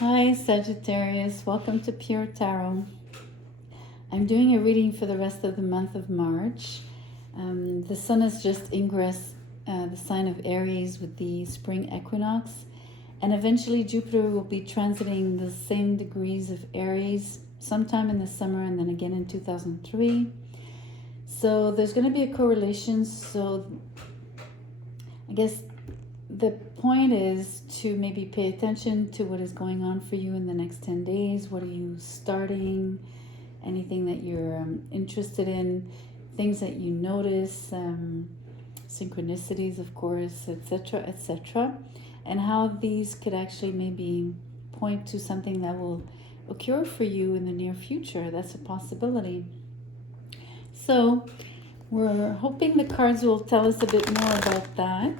Hi Sagittarius, welcome to Pure Tarot. I'm doing a reading for the rest of the month of March. The sun has just ingressed the sign of Aries with the spring equinox, and eventually Jupiter will be transiting the same degrees of Aries sometime in the summer and then again in 2003. So there's going to be a correlation. So I guess the point is to maybe pay attention to what is going on for you in the next 10 days. What are you starting? Anything that you're interested in, things that you notice, synchronicities, of course, etc., etc., and how these could actually maybe point to something that will occur for you in the near future. That's a possibility. So we're hoping the cards will tell us a bit more about that.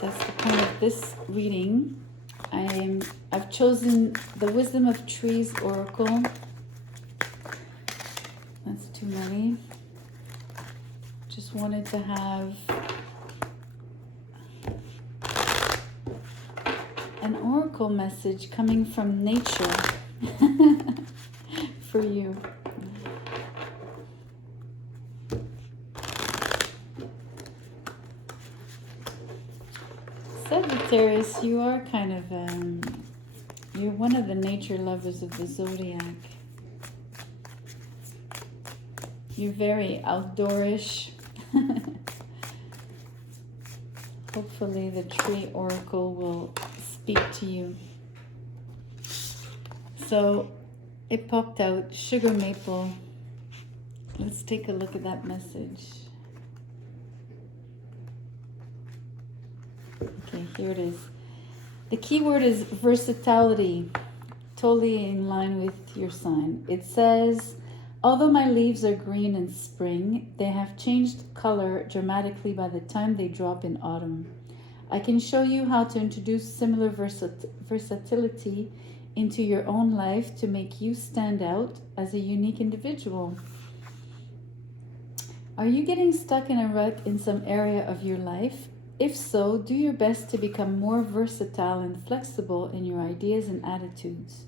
That's the point of this reading. I've chosen the Wisdom of Trees Oracle. That's too many. Just wanted to have an oracle message coming from nature for you. Sagittarius, you are kind of, you're one of the nature lovers of the zodiac. You're very outdoorish. Hopefully the tree oracle will speak to you. So it popped out, sugar maple. Let's take a look at that message. Okay, here it is. The key word is versatility, totally in line with your sign. It says, although my leaves are green in spring, they have changed color dramatically by the time they drop in autumn. I can show you how to introduce similar versatility into your own life to make you stand out as a unique individual. Are you getting stuck in a rut in some area of your life? If so, do your best to become more versatile and flexible in your ideas and attitudes.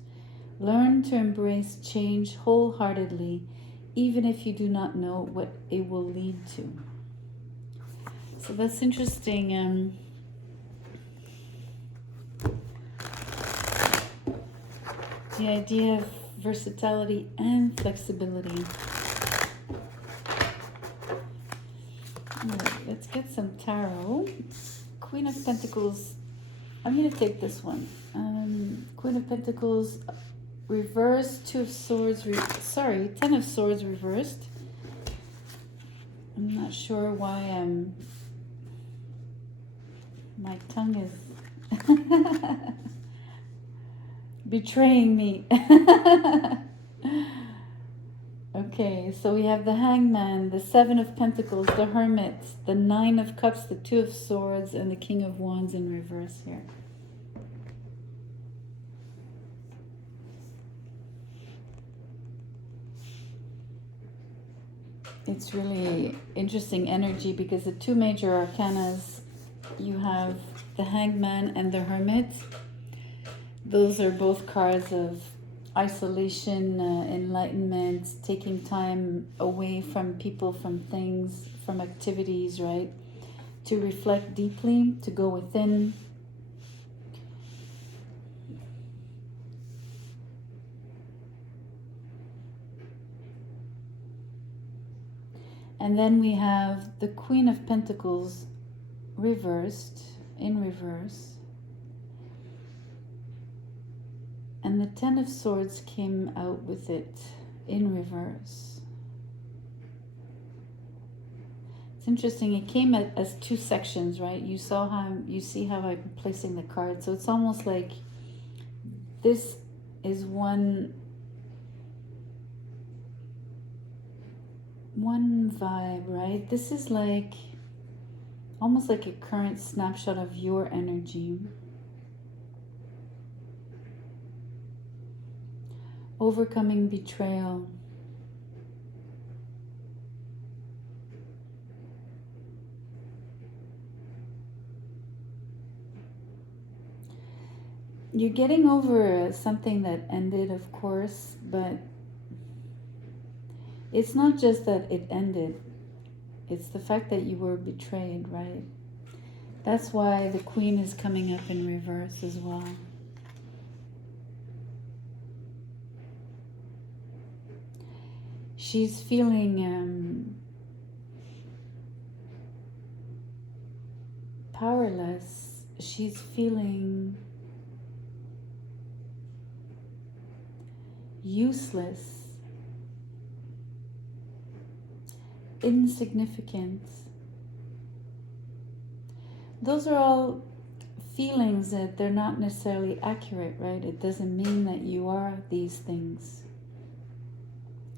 Learn to embrace change wholeheartedly, even if you do not know what it will lead to. So that's interesting. The idea of versatility and flexibility. All right, let's get some tarot. Queen of Pentacles. I'm going to take this one. Queen of Pentacles reversed, Two of Swords, 10 of Swords reversed. I'm not sure why my tongue is betraying me. Okay, so we have the Hangman, the Seven of Pentacles, the Hermit, the Nine of Cups, the Two of Swords, and the King of Wands in reverse here. It's really interesting energy because the two major arcanas, you have the Hangman and the Hermit. Those are both cards of isolation, enlightenment, taking time away from people, from things, from activities, right? To reflect deeply, to go within. And then we have the Queen of Pentacles reversed, in reverse. And the Ten of Swords came out with it in reverse. It's interesting, it came as two sections, right? You see how I'm placing the cards. So it's almost like this is one vibe, right? This is like almost like a current snapshot of your energy. Overcoming betrayal. you're getting over something that ended, of course, but it's not just that it ended. It's the fact that you were betrayed, right? That's why the Queen is coming up in reverse as well. She's feeling powerless. She's feeling useless, insignificant. Those are all feelings that they're not necessarily accurate, right? It doesn't mean that you are these things.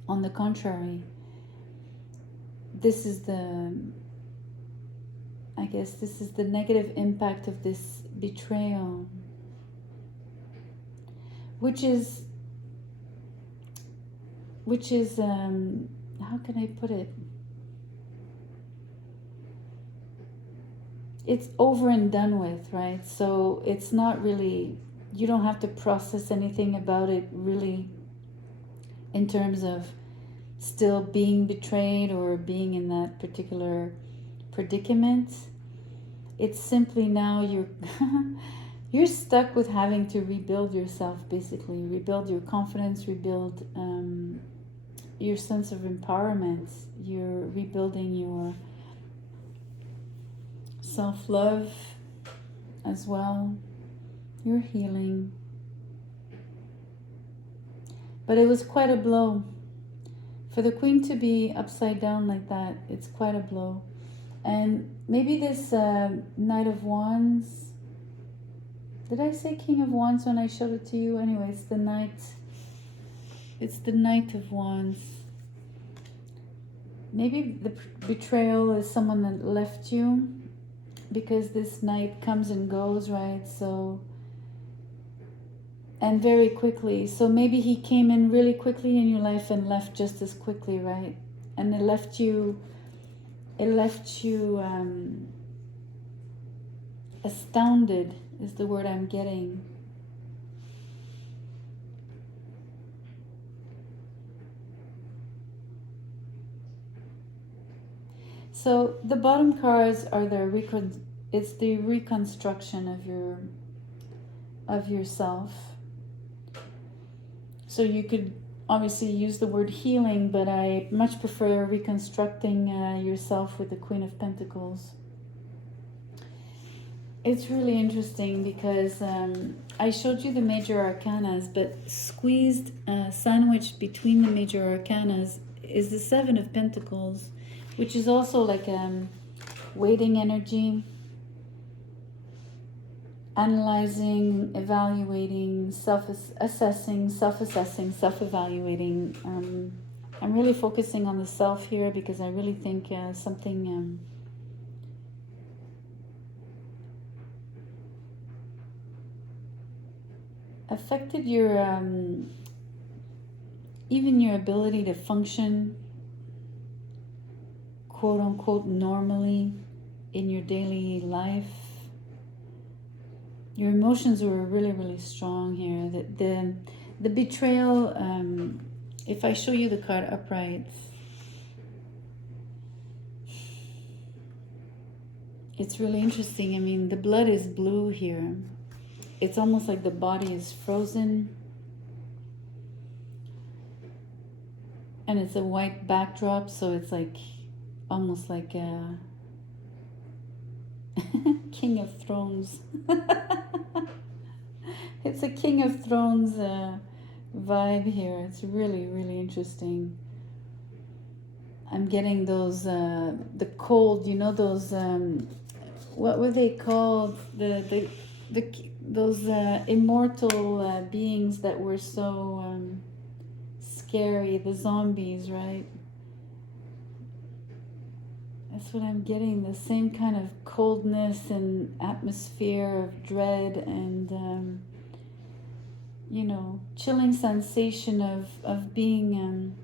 On the contrary, this is the, I guess this is the negative impact of this betrayal, which is how can I put it? It's over and done with, right? So it's not really, you don't have to process anything about it really in terms of still being betrayed or being in that particular predicament. It's simply now you're you're stuck with having to rebuild yourself, basically rebuild your confidence, rebuild your sense of empowerment. You're rebuilding your self-love as well. You're healing. But it was quite a blow. For the Queen to be upside down like that, it's quite a blow. And maybe this Knight of Wands, did I say King of Wands when I showed it to you? Anyway, it's the Knight of Wands. Maybe the betrayal is someone that left you, because this Knight comes and goes, right? So, and very quickly. So maybe he came in really quickly in your life and left just as quickly, right? And it left you astounded is the word I'm getting. So the bottom cards are it's the reconstruction of yourself. So you could obviously use the word healing, but I much prefer reconstructing yourself with the Queen of Pentacles. It's really interesting because I showed you the major arcanas, but sandwiched between the major arcanas is the Seven of Pentacles, which is also like waiting energy, analyzing, evaluating, self-assessing, self-evaluating. I'm really focusing on the self here because I really think something affected your even your ability to function, quote unquote, normally in your daily life. Your emotions were really, really strong here. The betrayal, if I show you the card upright, it's really interesting. I mean, the blood is blue here. It's almost like the body is frozen. And it's a white backdrop, so it's like almost like a King of Thrones. It's a King of Thrones vibe here. It's really, really interesting. I'm getting those, the cold, you know, those, what were they called? Those immortal beings that were so scary, the zombies, right? That's what I'm getting, the same kind of coldness and atmosphere of dread and, you know, chilling sensation of being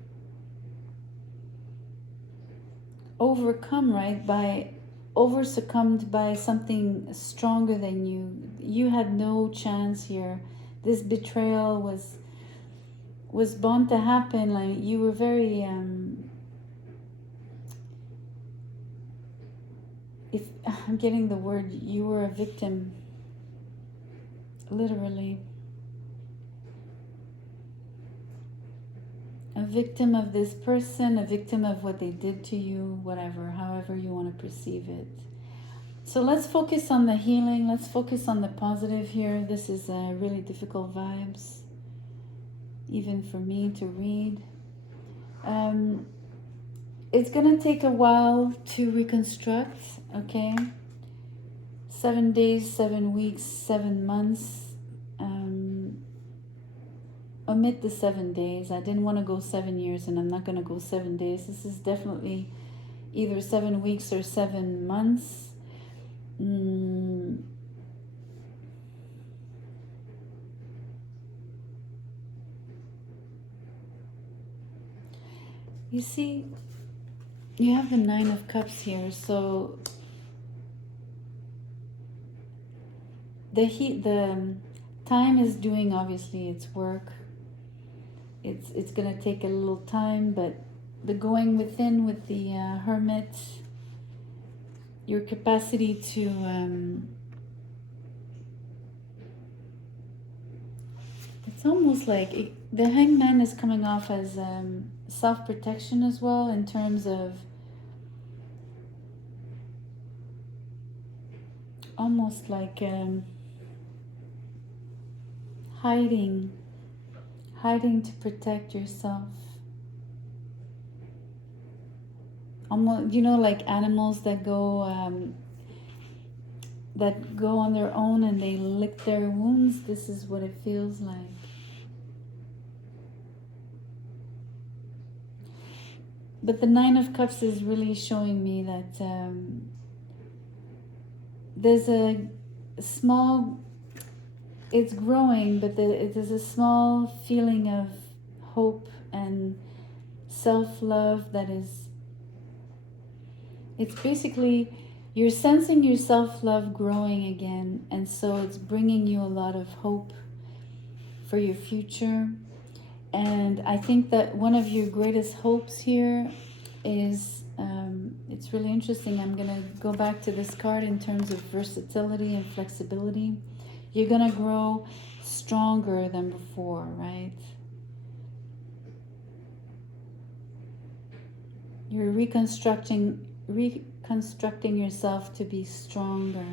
overcome, right, by over succumbed by something stronger than you. You had no chance here. This betrayal was bound to happen. Like, you were very if I'm getting the word, you were a victim, literally. A victim of this person, a victim of what they did to you, whatever, however you want to perceive it. So let's focus on the healing. Let's focus on the positive here. This is really difficult vibes, even for me to read. It's going to take a while to reconstruct, okay? 7 days, 7 weeks, 7 months. Omit the 7 days. I didn't want to go 7 years, and I'm not going to go 7 days. This is definitely either 7 weeks or 7 months. You see, you have the 9 of Cups here, so the time is doing obviously its work. It's gonna take a little time, but the going within with the Hermit, your capacity to it's almost like the Hangman is coming off as self-protection as well, in terms of almost like hiding to protect yourself. Almost, you know, like animals that go on their own and they lick their wounds. This is what it feels like. But the 9 of Cups is really showing me that there's a small, it's growing, but there's a small feeling of hope and self-love that is, it's basically, you're sensing your self-love growing again, and so it's bringing you a lot of hope for your future. And I think that one of your greatest hopes here is, it's really interesting. I'm going to go back to this card in terms of versatility and flexibility. You're going to grow stronger than before, right? You're reconstructing yourself to be stronger.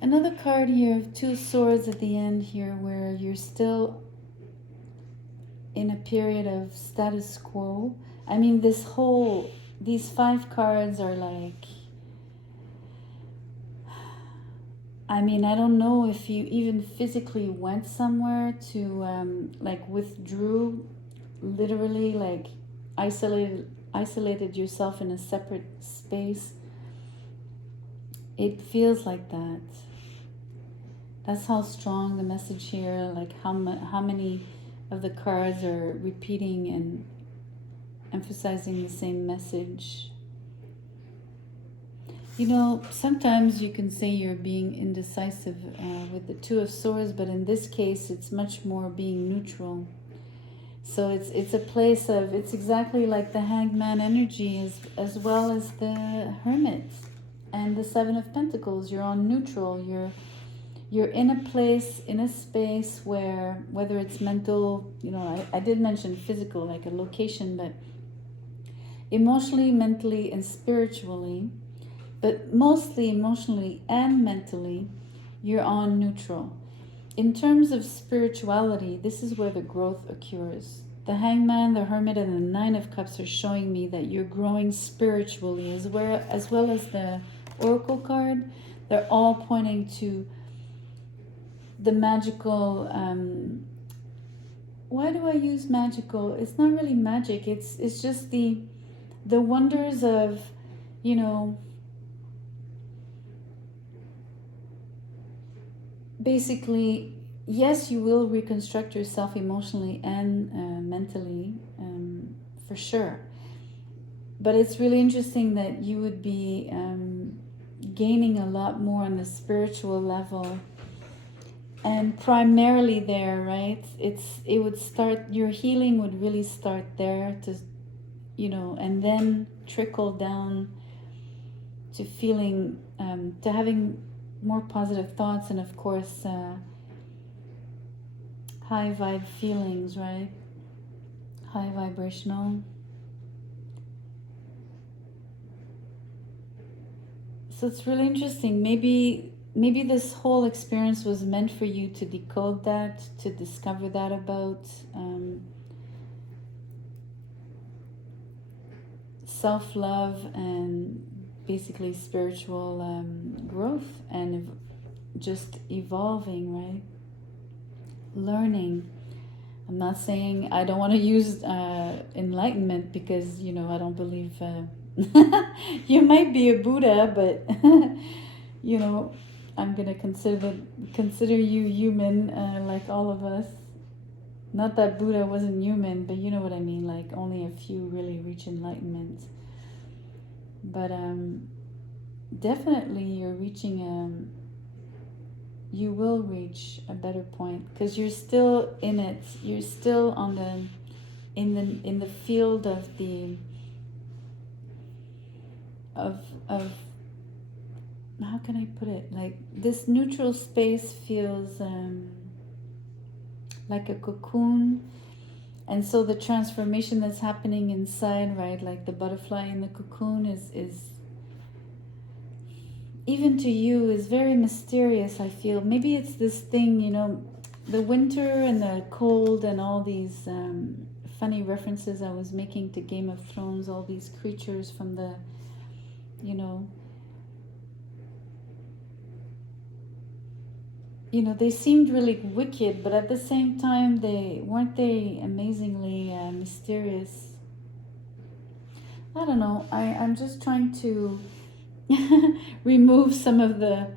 Another card here, 2 swords at the end here, where you're still in a period of status quo. I mean, these 5 cards are like, I mean, I don't know if you even physically went somewhere to like withdrew, literally like isolated yourself in a separate space. It feels like that. That's how strong the message here, like how many of the cards are repeating and emphasizing the same message. You know, sometimes you can say you're being indecisive with the 2 of Swords, but in this case, it's much more being neutral. So it's a place of, it's exactly like the Hangman energy as well as the Hermit and the 7 of Pentacles. You're on neutral. You're in a place, in a space where, whether it's mental, you know, I did mention physical, like a location, but emotionally, mentally, and spiritually, but mostly emotionally and mentally, you're on neutral. In terms of spirituality, this is where the growth occurs. The Hangman, the Hermit, and the 9 of Cups are showing me that you're growing spiritually, as well as the Oracle card. They're all pointing to the magical, why do I use magical? It's not really magic. It's just the wonders of, you know, basically, yes, you will reconstruct yourself emotionally and mentally, for sure. But it's really interesting that you would be gaining a lot more on the spiritual level, and primarily there, right? It would start, your healing would really start there, to, you know, and then trickle down to feeling, to having more positive thoughts, and of course high vibe feelings, right? High vibrational. So it's really interesting. Maybe this whole experience was meant for you to decode that, to discover that about self-love and basically spiritual growth, and just evolving, right? Learning. I'm not saying, I don't want to use enlightenment, because, you know, I don't believe you might be a Buddha, but you know, I'm gonna consider you human, like all of us. Not that Buddha wasn't human, but you know what I mean, like only a few really reach enlightenment. But definitely you're reaching you will reach a better point, because you're still in it. You're still on the in the field of the of how can I put it, like this neutral space feels like a cocoon. And so the transformation that's happening inside, right, like the butterfly in the cocoon, is even to you is very mysterious, I feel. Maybe it's this thing, you know, the winter and the cold and all these funny references I was making to Game of Thrones, all these creatures from the, you know, they seemed really wicked, but at the same time, weren't they amazingly mysterious? I don't know. I'm just trying to remove some of the,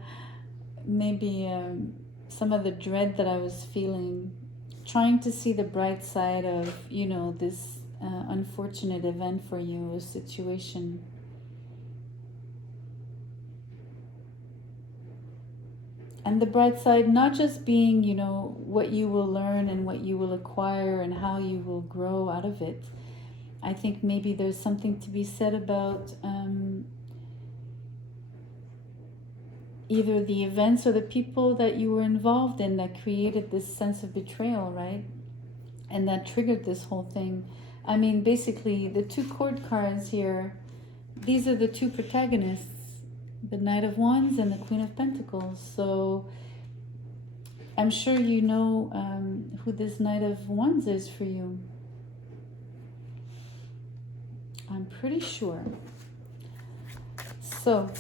maybe some of the dread that I was feeling, trying to see the bright side of, you know, this unfortunate event for you, a situation. And the bright side, not just being, you know, what you will learn and what you will acquire and how you will grow out of it. I think maybe there's something to be said about either the events or the people that you were involved in that created this sense of betrayal, right? And that triggered this whole thing. I mean, basically, the two court cards here, these are the two protagonists, the Knight of Wands and the Queen of Pentacles. So I'm sure you know who this Knight of Wands is for you. I'm pretty sure. So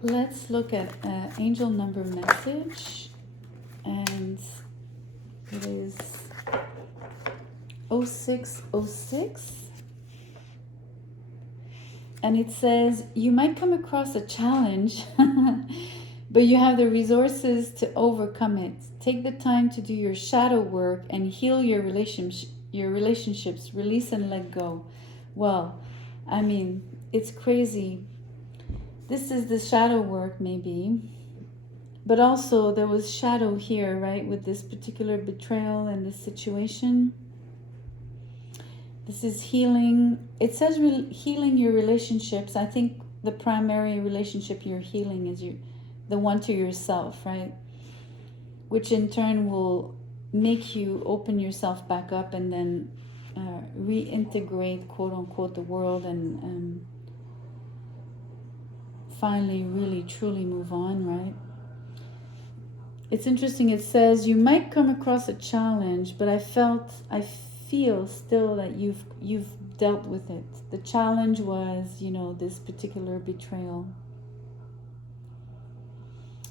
let's look at angel number message, and it is 0606. And it says, you might come across a challenge, but you have the resources to overcome it. Take the time to do your shadow work and heal your relationships, release and let go. Well, I mean, it's crazy. This is the shadow work, maybe. But also there was shadow here, right, with this particular betrayal and this situation. This is healing. It says healing your relationships. I think the primary relationship you're healing is the one to yourself, right? Which in turn will make you open yourself back up and then reintegrate, quote unquote, the world, and finally really truly move on, right? It's interesting. It says you might come across a challenge, but I feel still that you've dealt with it. The challenge was, you know, this particular betrayal.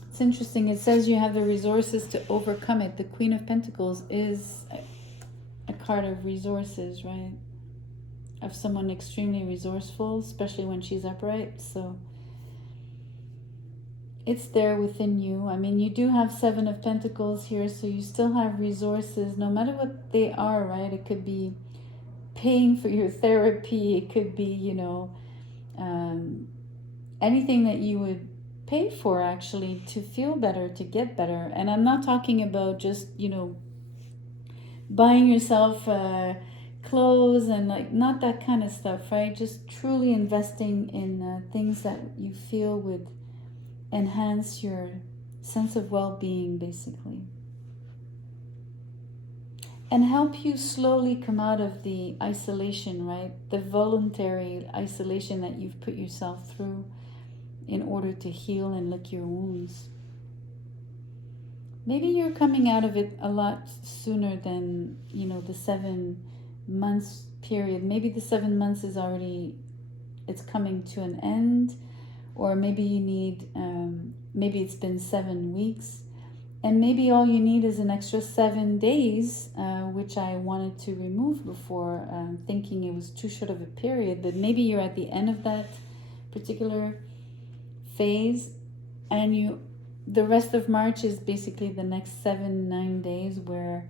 It's interesting. It says you have the resources to overcome it. The Queen of Pentacles is a card of resources, right? Of someone extremely resourceful, especially when she's upright. So it's there within you. I mean, you do have Seven of Pentacles here, so you still have resources, no matter what they are, right? It could be paying for your therapy. It could be, anything that you would pay for actually to feel better, to get better. And I'm not talking about just, buying yourself clothes and like not that kind of stuff, right? Just truly investing in things that you feel would enhance your sense of well-being, basically, and help you slowly come out of the isolation, right? The voluntary isolation that you've put yourself through in order to heal and lick your wounds. Maybe you're coming out of it a lot sooner than, the 7 months period. Maybe the 7 months is already, it's coming to an end. Or maybe you need, maybe it's been 7 weeks. And maybe all you need is an extra 7 days, which I wanted to remove before, thinking it was too short of a period. But maybe you're at the end of that particular phase, and the rest of March is basically the next 7-9 days where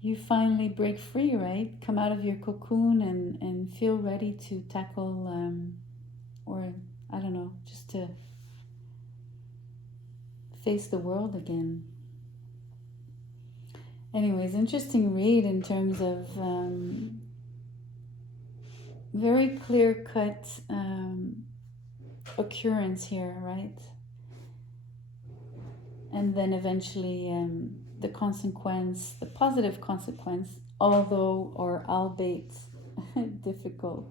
you finally break free, right? Come out of your cocoon and feel ready to tackle, or I don't know, just to face the world again. Anyways, interesting read in terms of very clear-cut occurrence here, right? And then eventually the consequence, the positive consequence, although or albeit difficult,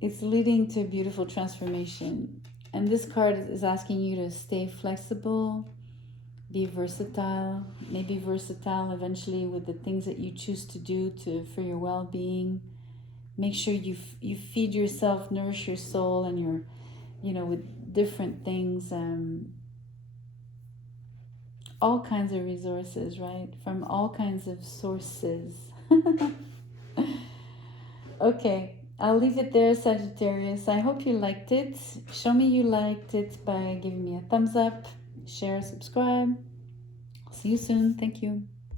it's leading to a beautiful transformation. And this card is asking you to stay flexible, be versatile, maybe versatile eventually with the things that you choose to do for your well-being. Make sure you feed yourself, nourish your soul and your, with different things, all kinds of resources, right? From all kinds of sources. Okay, I'll leave it there, Sagittarius. I hope you liked it. Show me you liked it by giving me a thumbs up, share, subscribe. See you soon. Thank you.